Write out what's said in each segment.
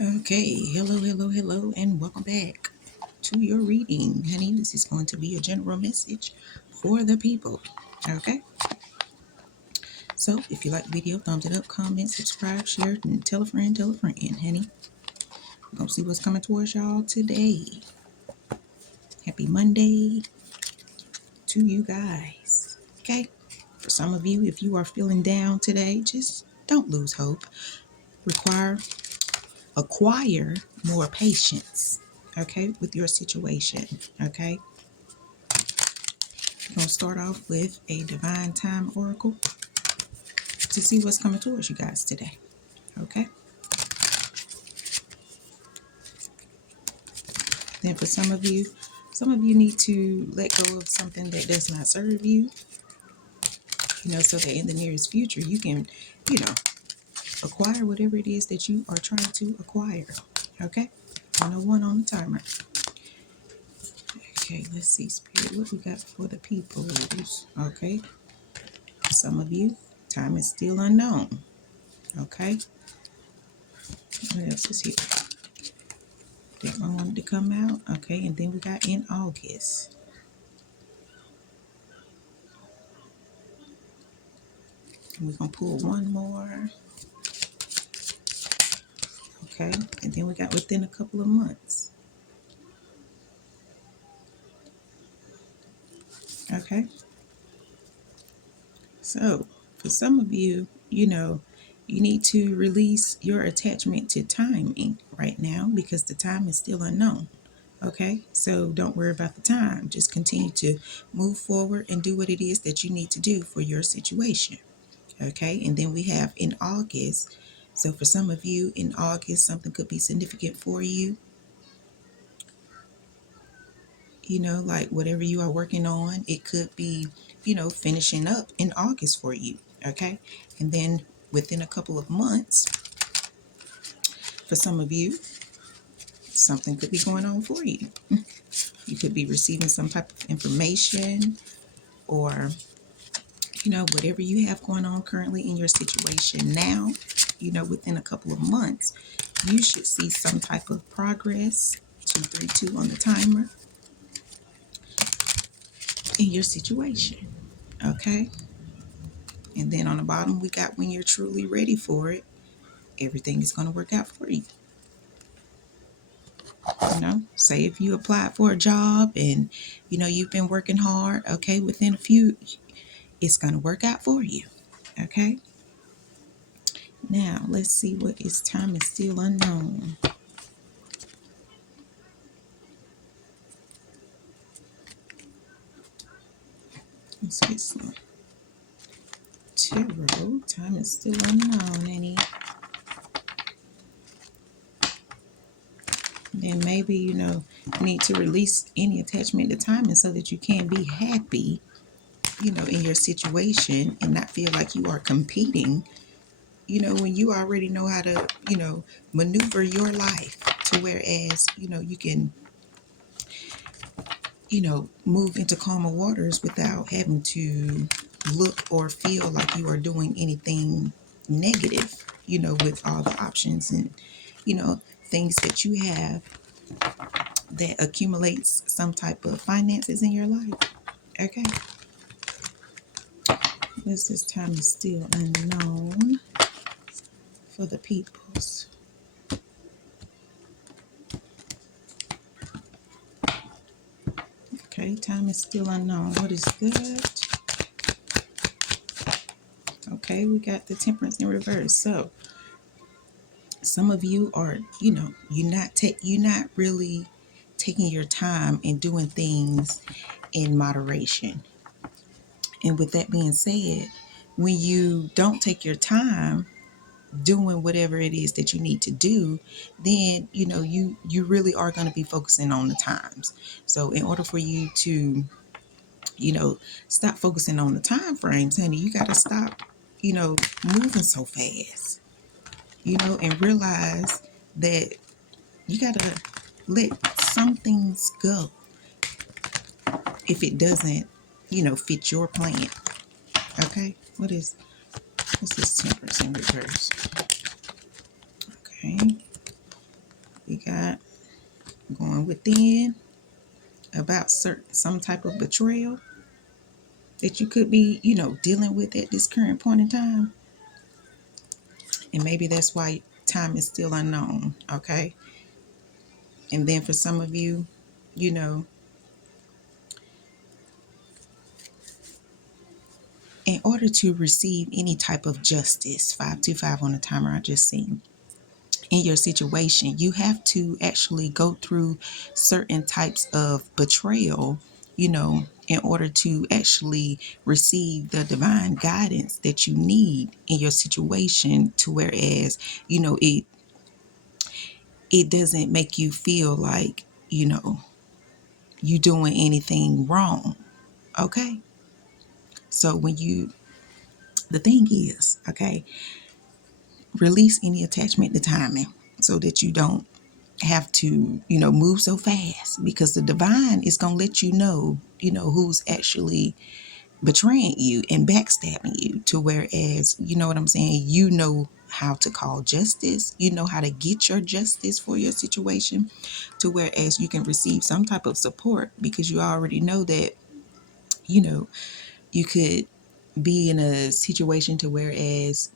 Okay, hello, and welcome back to your reading, honey. This is going to be a general message for the people. Okay, so if you like the video, thumbs it up, comment, subscribe, share, and tell a friend, honey. We're gonna see what's coming towards y'all today. Happy Monday to you guys. Okay, for some of you, if you are feeling down today, just don't lose hope. Acquire more patience. Okay, with your situation. Okay. We're going to start off with a divine time oracle to see what's coming towards you guys today. Okay. Then for some of you need to let go of something that does not serve you, so that in the nearest future you can, acquire whatever it is that you are trying to acquire. Okay. 101 on the timer. Okay, let's see, Spirit, what we got for the people. Okay. Some of you, time is still unknown. Okay. What else is here? That one wanted to come out. Okay, and then we got in August. And we're going to pull one more. Okay, and then we got within a couple of months. Okay, so for some of you, you need to release your attachment to timing right now because the time is still unknown. Okay, so don't worry about the time. Just continue to move forward and do what it is that you need to do for your situation. Okay, and then we have in August. So for some of you in August, something could be significant for you. Like whatever you are working on, it could be, finishing up in August for you. Okay, and then within a couple of months, for some of you, something could be going on for you. You could be receiving some type of information or, whatever you have going on currently in your situation now, within a couple of months, you should see some type of progress. 232 on the timer in your situation. Okay. And then on the bottom, we got when you're truly ready for it, everything is going to work out for you. Say if you applied for a job and, you've been working hard, okay, within a few, it's going to work out for you. Okay. Now, let's see what is time is still unknown. Let's get some tarot. Time is still unknown, Annie. Then maybe, you need to release any attachment to timing so that you can be happy, in your situation and not feel like you are competing, when you already know how to, maneuver your life to whereas, you can, move into calmer waters without having to look or feel like you are doing anything negative, with all the options and, things that you have that accumulates some type of finances in your life. Okay. This time is still unknown for the peoples. Okay, time is still unknown. What is that? Okay, we got the temperance in reverse. So some of you are, you're not really taking your time and doing things in moderation. And with that being said, when you don't take your time doing whatever it is that you need to do, then you really are going to be focusing on the times. So in order for you to stop focusing on the time frames, honey, you got to stop moving so fast, and realize that you got to let some things go if it doesn't fit your plan. Okay, what's this temperance in reverse? Okay, within about some type of betrayal that you could be, dealing with at this current point in time. And maybe that's why time is still unknown. Okay. And then for some of you, you know, in order to receive any type of justice, 525 on the timer I just seen, in your situation, you have to actually go through certain types of betrayal, in order to actually receive the divine guidance that you need in your situation, to whereas, it doesn't make you feel like, you doing anything wrong. Okay. So the thing is, okay, release any attachment to timing so that you don't have to, move so fast, because the divine is going to let who's actually betraying you and backstabbing you, to whereas, you know what I'm saying, how to call justice, how to get your justice for your situation, to whereas you can receive some type of support, because you already know that, you could be in a situation to whereas,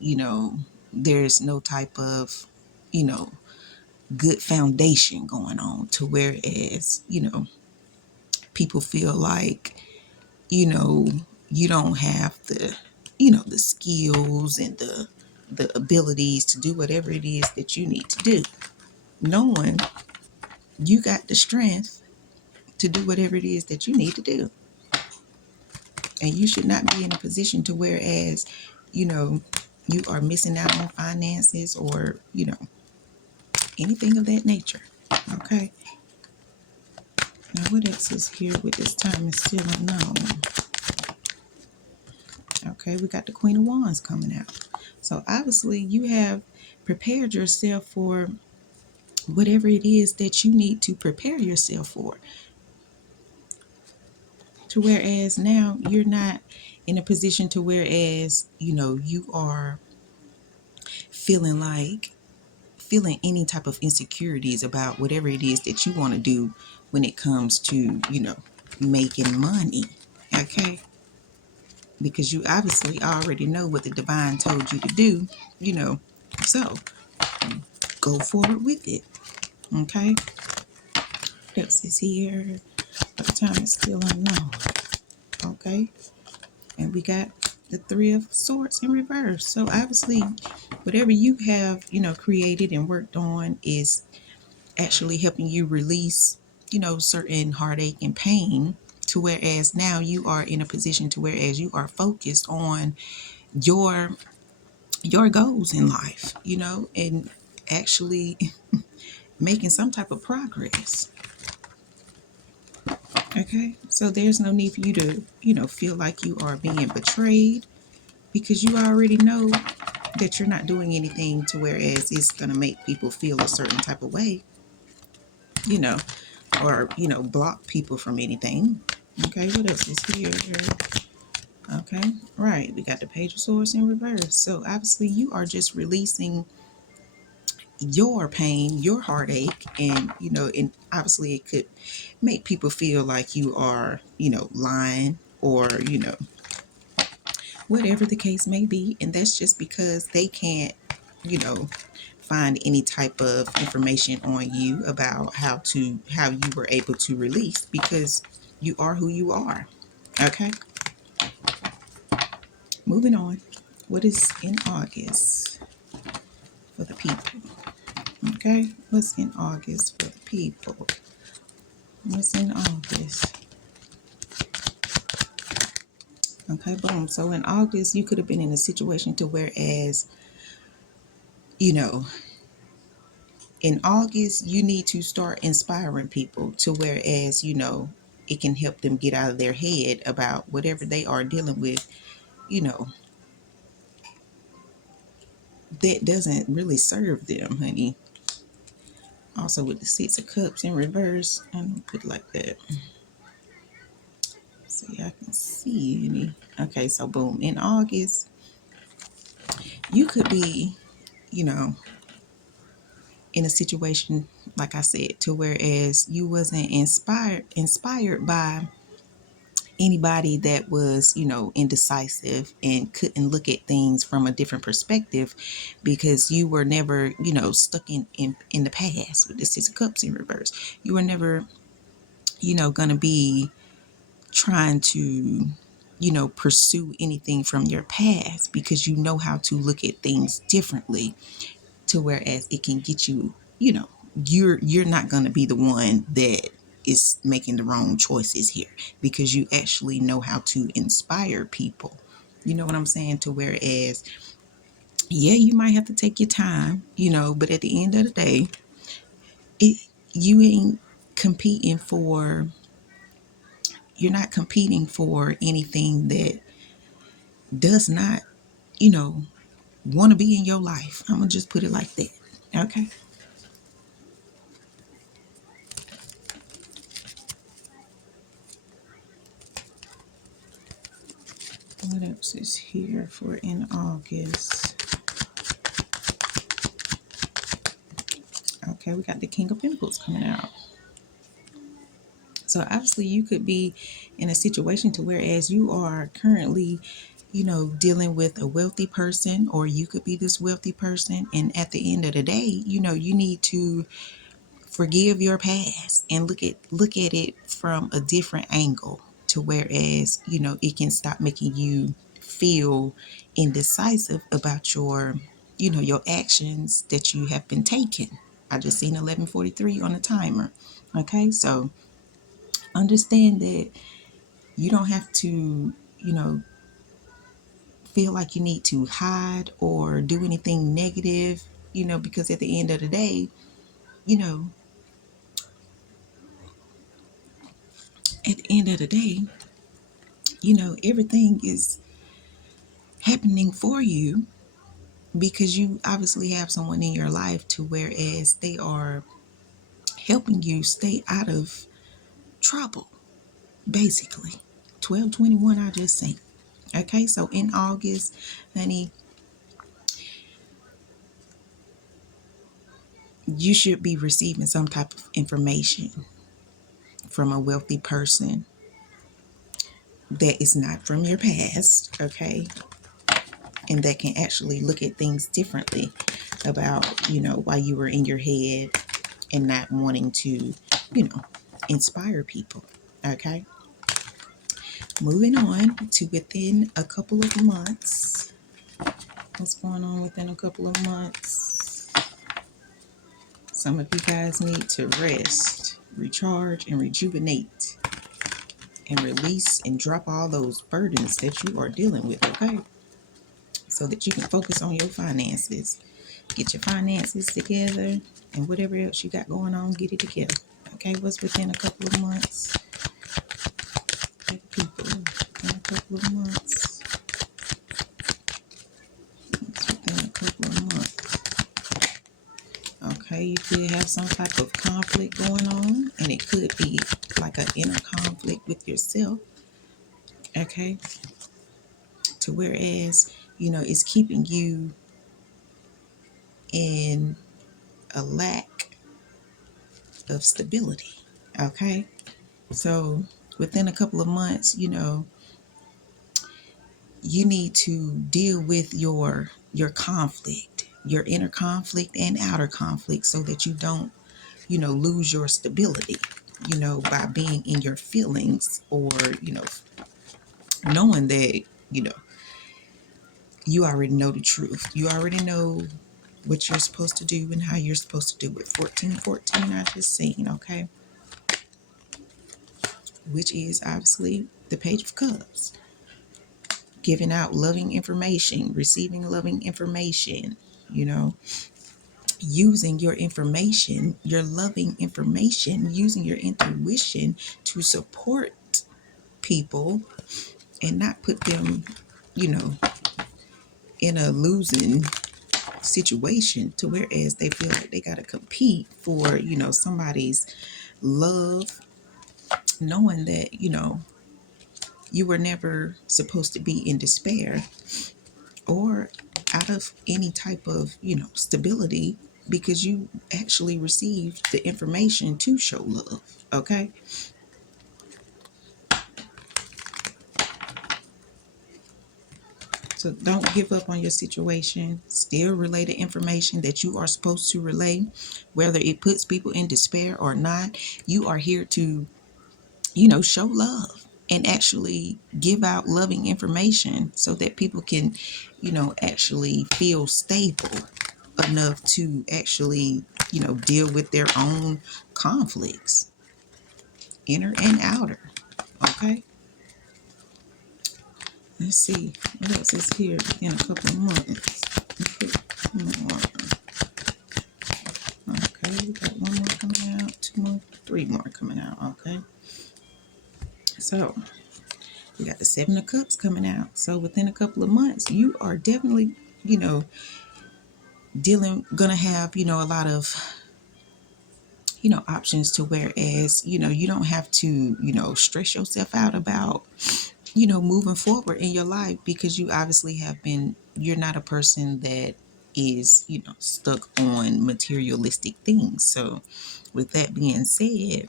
there's no type of, you know, good foundation going on, to whereas, people feel like, you know, you don't have the skills and the abilities to do whatever it is that you need to do, knowing you got the strength to do whatever it is that you need to do. And you should not be in a position to whereas, you are missing out on finances or, anything of that nature. Okay. Now, what else is here with this time is still unknown? Okay, we got the Queen of Wands coming out. So obviously you have prepared yourself for whatever it is that you need to prepare yourself for. To whereas now you're not in a position to whereas, you are feeling any type of insecurities about whatever it is that you want to do when it comes to, making money. Okay. Because you obviously already know what the divine told you to do, so go forward with it. Okay. What else is here? But the time is still unknown. Okay. And we got the Three of Swords in reverse. So obviously, whatever you have, created and worked on is actually helping you release, certain heartache and pain, to whereas now you are in a position to whereas you are focused on your goals in life, and actually making some type of progress. Okay. So there's no need for you to, feel like you are being betrayed, because you already know that you're not doing anything to whereas it's going to make people feel a certain type of way, you know, or, block people from anything. Okay. What else is here? Okay. Right. We got the Page of Swords in reverse. So obviously you are just releasing your pain, your heartache, and, and obviously it could make people feel like you are, lying, or, whatever the case may be. And that's just because they can't, you know, find any type of information on you about how you were able to release, because you are who you are. Okay. Moving on. What is in August for the people? Okay. What's in August for the people? What's in August? Okay, boom. So in August, you could have been in a situation to whereas, you know, in August, you need to start inspiring people, to whereas, it can help them get out of their head about whatever they are dealing with, you know, that doesn't really serve them, honey. Also with the Six of Cups in reverse, and put it like that. So y'all can see any. Okay, so boom. In August, you could be, you know, in a situation, like I said, to whereas you wasn't inspired by anybody that was, indecisive and couldn't look at things from a different perspective, because you were never, stuck in the past with the Six of Cups in reverse. You were never, gonna be trying to, pursue anything from your past, because you know how to look at things differently, to whereas it can get you, you're not going to be the one that is making the wrong choices here, because you actually know how to inspire people. You know what I'm saying? To whereas, yeah, you might have to take your time, but at the end of the day, it you ain't competing for you're not competing for anything that does not, you know, want to be in your life. I'm gonna just put it like that. Okay. What else is here for in August? Okay, we got the King of Pentacles coming out. So obviously you could be in a situation to whereas you are currently, dealing with a wealthy person, or you could be this wealthy person. And at the end of the day, you need to forgive your past and look at it from a different angle, to whereas, it can stop making you feel indecisive about your actions that you have been taking. I just seen 11:43 on the timer. Okay, so understand that you don't have to, feel like you need to hide or do anything negative, because at the end of the day, you know, at the end of the day, everything is happening for you, because you obviously have someone in your life to whereas they are helping you stay out of trouble, basically. 1221, I just say. Okay, so in August, honey, you should be receiving some type of information from a wealthy person that is not from your past, okay? And that can actually look at things differently about, why you were in your head and not wanting to, inspire people, okay? Moving on to within a couple of months. What's going on within a couple of months? Some of you guys need to rest, recharge, and rejuvenate, and release and drop all those burdens that you are dealing with, okay? So that you can focus on your finances. Get your finances together, and whatever else you got going on, get it together. Okay, what's within a couple of months? People, within a couple of months. What's within a couple of months? Okay, you could have some type of conflict going on, and it could be like an inner conflict with yourself. Okay, to whereas, it's keeping you in a lack of stability. Okay, so within a couple of months, you need to deal with your conflict, your inner conflict and outer conflict, so that you don't, lose your stability, by being in your feelings, or, knowing that, you already know the truth. You already know what you're supposed to do and how you're supposed to do it. 1414, I just seen, okay? Which is obviously the Page of Cups. Giving out loving information, receiving loving information, using your information, your loving information, using your intuition to support people and not put them, you know, in a losing situation, to whereas they feel like they got to compete for, somebody's love, knowing that, you were never supposed to be in despair or out of any type of, stability. because you actually received the information to show love. Okay. So don't give up on your situation. Still relay the information that you are supposed to relay, whether it puts people in despair or not. You are here to, show love and actually give out loving information so that people can, actually feel stable enough to actually, deal with their own conflicts, inner and outer. Okay. Let's see what else is here in a couple of months. Okay, we got one more coming out, two more, three more coming out. Okay. So we got the Seven of Cups coming out. So within a couple of months, you are definitely, gonna have, a lot of, options to, whereas, you don't have to, stress yourself out about, moving forward in your life, because you obviously you're not a person that is, stuck on materialistic things. So with that being said,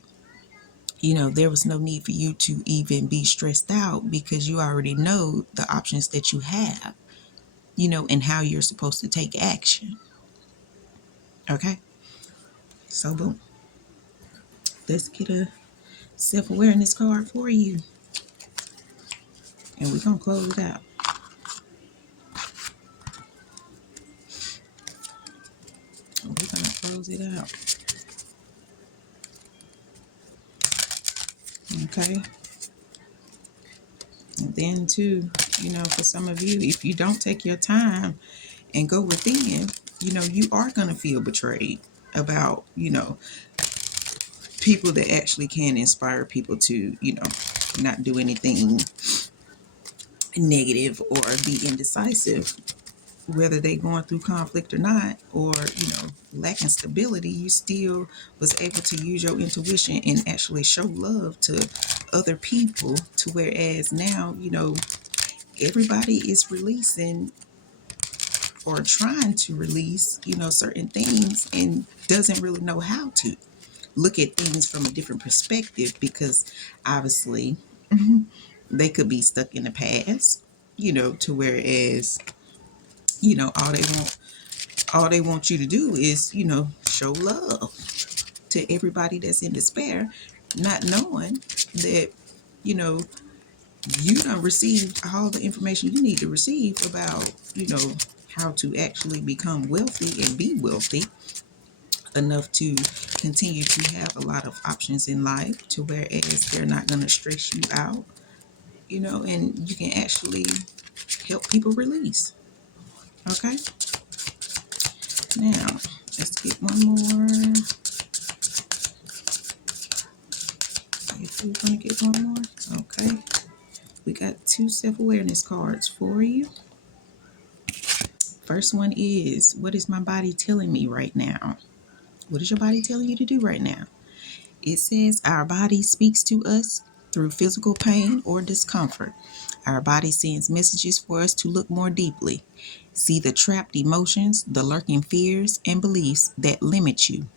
there was no need for you to even be stressed out, because you already know the options that you have, and how you're supposed to take action. Okay. So boom. Let's get a self-awareness card for you. And we're gonna close it out. We're gonna close it out. Okay. And then too, for some of you, if you don't take your time and go within, you are gonna feel betrayed about, people that actually can inspire people to, not do anything negative or be indecisive, whether they going through conflict or not, or lacking stability. You still was able to use your intuition and actually show love to other people, to whereas now, everybody is releasing or trying to release, certain things, and doesn't really know how to look at things from a different perspective, because obviously they could be stuck in the past, to whereas, all they want you to do is, show love to everybody that's in despair, not knowing that, you know, you done received all the information you need to receive about, how to actually become wealthy and be wealthy enough to continue to have a lot of options in life, to whereas they're not going to stress you out, and you can actually help people release. Okay. Now, let's get one more. If we're going to get one more. Okay. We got two self-awareness cards for you. First one is, what is my body telling me right now? What is your body telling you to do right now? It says our body speaks to us through physical pain or discomfort. Our body sends messages for us to look more deeply, see the trapped emotions, the lurking fears and beliefs that limit you.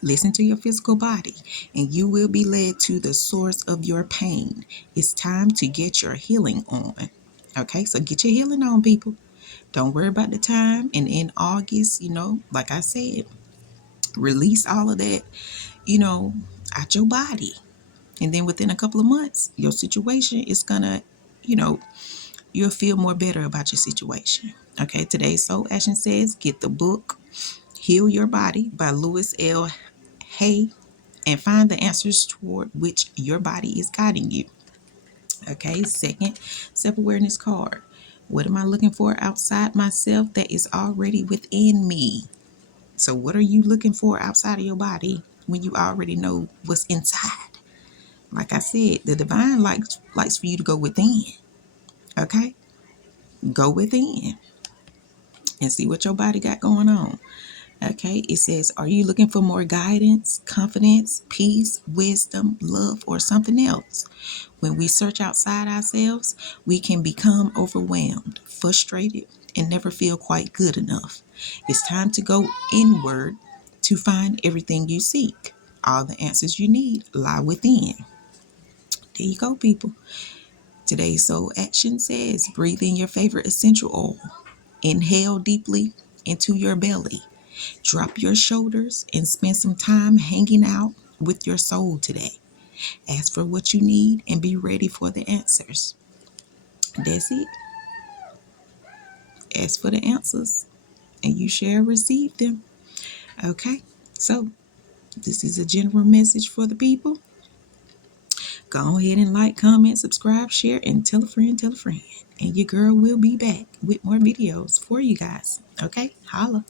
Listen to your physical body, and you will be led to the source of your pain. It's time to get your healing on. Okay, so get your healing on, people. Don't worry about the time. And in August, like I said, release all of that, out your body. And then within a couple of months, your situation is gonna, you know, you'll feel more better about your situation. Okay, today's Soul Action says get the book Heal Your Body by Louis L. Hay and find the answers toward which your body is guiding you. Okay, second self-awareness card. What am I looking for outside myself that is already within me? So what are you looking for outside of your body when you already know what's inside? Like I said, the divine likes for you to go within. Okay? Go within and see what your body got going on. Okay, it says, are you looking for more guidance, confidence, peace, wisdom, love, or something else? When we search outside ourselves, we can become overwhelmed, frustrated, and never feel quite good enough. It's time to go inward to find everything you seek. All the answers you need lie within. There you go, people. Today's soul action says breathe in your favorite essential oil. Inhale deeply into your belly. Drop your shoulders and spend some time hanging out with your soul today. Ask for what you need and be ready for the answers. That's it. Ask for the answers and you shall receive them. Okay, so this is a general message for the people. Go ahead and like, comment, subscribe, share, and tell a friend, tell a friend. And your girl will be back with more videos for you guys. Okay, holla.